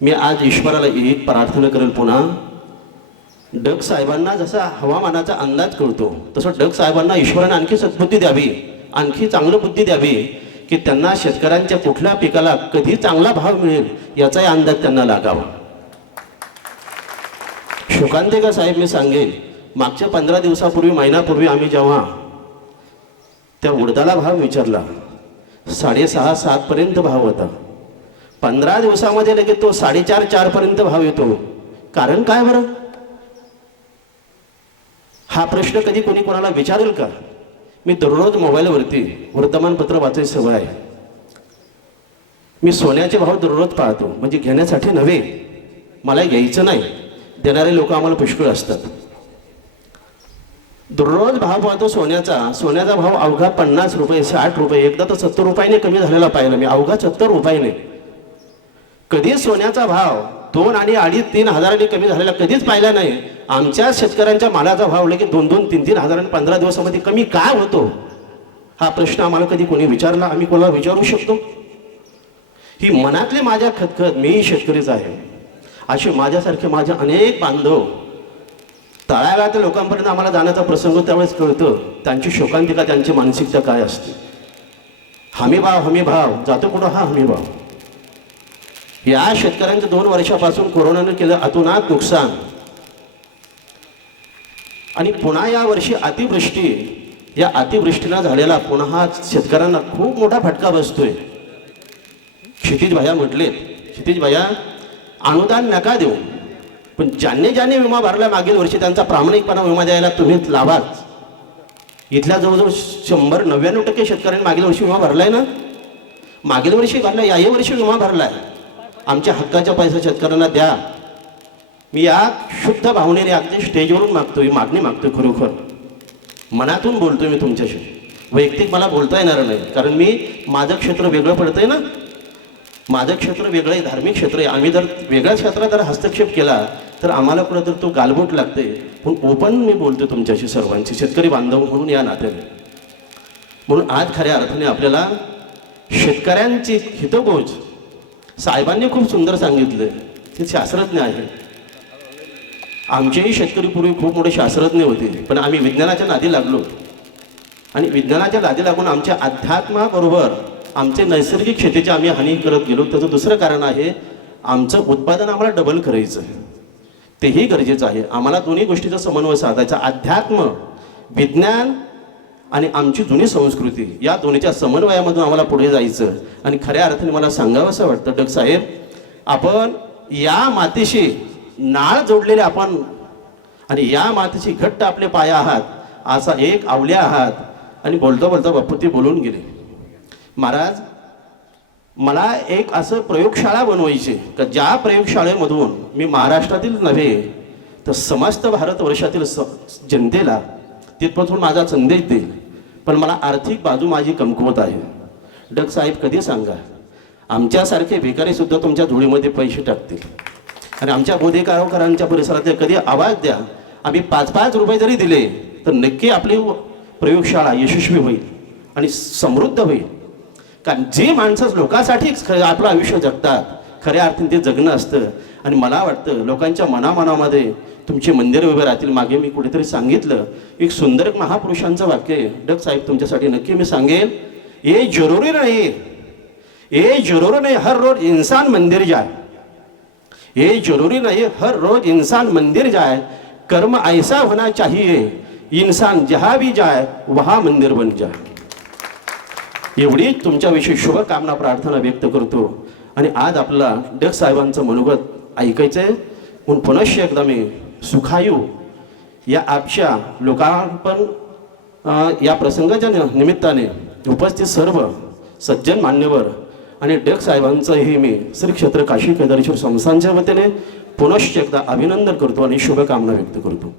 मी आज ईश्वराला एक प्रार्थना करेल पुन्हा, डग साहेबांना जसा हवामानाचा अंदाज कळतो तसं डग साहेबांना ईश्वराने आणखी सद्बुद्धी द्यावी, आणखी चांगलं बुद्धी द्यावी की त्यांना शेतकऱ्यांच्या कुठल्या पिकाला कधी चांगला भाव मिळेल याचाही अंदाज त्यांना लागावा. शोकांतिका साहेब मी सांगेल, मागच्या 15 दिवसापूर्वी महिन्यापूर्वी आम्ही जेव्हा त्या उडदाला भाव विचारला 6.5-7 पर्यंत भाव होता. 15 दिवसामध्ये लगेच तो 4.5-4 पर्यंत भाव येतो. कारण काय बरं? हा प्रश्न कधी कोणी कोणाला विचारेल का? मी दररोज मोबाईलवरती वर्तमानपत्र वाचायची सवय आहे. मी सोन्याचे भाव दररोज पाहतो, म्हणजे घेण्यासाठी नव्हे, मला घ्यायचं नाही, देणारे लोक आम्हाला पुष्कळ असतात. दररोज भाव पाहतो सोन्याचा भाव अवघा 50 रुपये 60 रुपये, एकदा तर 70 रुपयाने कमी झालेला पाहिला मी, अवघा 70 रुपयाने. कधी सोन्याचा भाव 2 आणि 2.5-3 हजारांनी कमी झालेला कधीच पाहिला नाही. आमच्या शेतकऱ्यांच्या मालाचा भाव लगेच 2-2, 3-3 हजारांनी 15 दिवसामध्ये कमी काय होतो? हा प्रश्न आम्हाला कधी कोणी विचारला? आम्ही कोणाला विचारू शकतो? ही मनातले माझ्या खतखत, मीही शेतकरीच आहे, असे माझ्यासारखे माझे अनेक बांधव तळागाळातील लोकांपर्यंत आम्हाला जाण्याचा प्रसंग त्यावेळेस कळतं त्यांची शोकांतिका, त्यांची मानसिकता काय असते. हमी भाव जातो कुठं हा हमी भाव? या शेतकऱ्यांचं 2 वर्षापासून कोरोनानं केलं अतोनात नुकसान, आणि पुन्हा या वर्षी अतिवृष्टी, या अतिवृष्टीनं झालेला पुन्हा शेतकऱ्यांना खूप मोठा फटका बसतोय. क्षितिज भैया म्हटले, क्षितिज भैया अनुदान नका देऊ, पण ज्यांनी विमा भरला मागील वर्षी त्यांचा प्रामाणिकपणा विमा द्यायला तुम्हीच लावाच. इथल्या जवळजवळ 199% शेतकऱ्यांनी मागील वर्षी विमा भरलाय ना, मागील वर्षी भरलाय, याही वर्षी विमा भरलाय. आमच्या हक्काचा पैसा शेतकऱ्यांना द्या. मी या शुद्ध भावनेने अगदी स्टेजवरून मागतोय, मागणी मागतोय, खरोखर मनातून बोलतोय मी तुमच्याशी. वैयक्तिक मला बोलता येणार नाही, कारण मी माझं क्षेत्र वेगळं पडतंय ना, माझं क्षेत्र वेगळं आहे, धार्मिक क्षेत्र आहे. आम्ही जर वेगळ्या क्षेत्रात जर हस्तक्षेप केला तर आम्हाला कुठं तर तो गालबोट लागते. पण ओपन मी बोलतो तुमच्याशी सर्वांची, शेतकरी बांधव म्हणून या नात्याने. म्हणून आज खऱ्या अर्थाने आपल्याला शेतकऱ्यांची हितगोज साहेबांनी खूप सुंदर सांगितलं. ते शास्त्रज्ञ आहे. आमचेही शेतकरी पूर्वी खूप मोठे शास्त्रज्ञ होते, पण आम्ही विज्ञानाच्या नादी लागलो, आणि विज्ञानाच्या नादी लागून आमच्या अध्यात्माबरोबर आमचे नैसर्गिक शेतीची आम्ही हानी करत गेलो. त्याचं दुसरं कारण आहे, आमचं उत्पादन आम्हाला डबल करायचं, तेही गरजेचं आहे. आम्हाला दोन्ही गोष्टीचा समन्वय साधायचा, अध्यात्म, विज्ञान आणि आमची जुनी संस्कृती, या दोन्हीच्या समन्वयामधून आम्हाला पुढे जायचं. आणि खऱ्या अर्थाने मला सांगावं असं वाटतं, डग साहेब, आपण या मातीशी नाळ जोडलेले आपण, आणि या मातीशी घट्ट आपले पाय आहात, असा एक आवल्या आहात. आणि बोलता बोलता बापू ते बोलून गेले, महाराज मला एक असं प्रयोगशाळा बनवायची का ज्या प्रयोगशाळेमधून मी महाराष्ट्रातील नव्हे तर समस्त भारतवर्षातील जनतेला तिथपासून माझा संदेश देईल. पण मला आर्थिक बाजू माझी कमकुवत आहे. डग साहेब कधी सांगा, आमच्यासारखे भिकारी सुद्धा तुमच्या धुळीमध्ये पैसे टाकतील, आणि आमच्या बोधेगावकरांच्या परिसरात कधी आवाज द्या, आम्ही 5-5 रुपये जरी दिले तर नक्की आपली प्रयोगशाळा यशस्वी होईल आणि समृद्ध होईल. कारण जे माणसं लोकांसाठीच आपलं आयुष्य जगतात, खऱ्या अर्थाने ते जगणं असतं. आणि मला वाटतं लोकांच्या मनामध्ये तुमचे मंदिर उभे राहतील. मागे मी कुठेतरी सांगितलं, एक सुंदर महापुरुषांचं वाक्य आहे, डग साहेब तुमच्यासाठी नक्की मी सांगेल, ये जरूरी नहीं हर रोज इंसान मंदिर जाए, ये जरूरी नहीं हर रोज इंसान मंदिर जाए, कर्म ऐसा होना चाहिए इंसान जहां भी जाए वहां मंदिर बन जाए. एवढी तुमच्याविषयी शुभकामना प्रार्थना व्यक्त करतो. आणि आज आपला डग साहेबांचं मनोगत ऐकायचंय. म्हणून पुनश्च एकदा मी सुखायू या आपच्या लोकांपण या प्रसंगाच्या निमित्ताने उपस्थित सर्व सज्जन मान्यवर आणि डग साहेबांचंही मी श्री क्षेत्र काशी केदारेश्वर संस्थानच्या वतीने पुनश्च एकदा अभिनंदन करतो आणि शुभकामना व्यक्त करतो.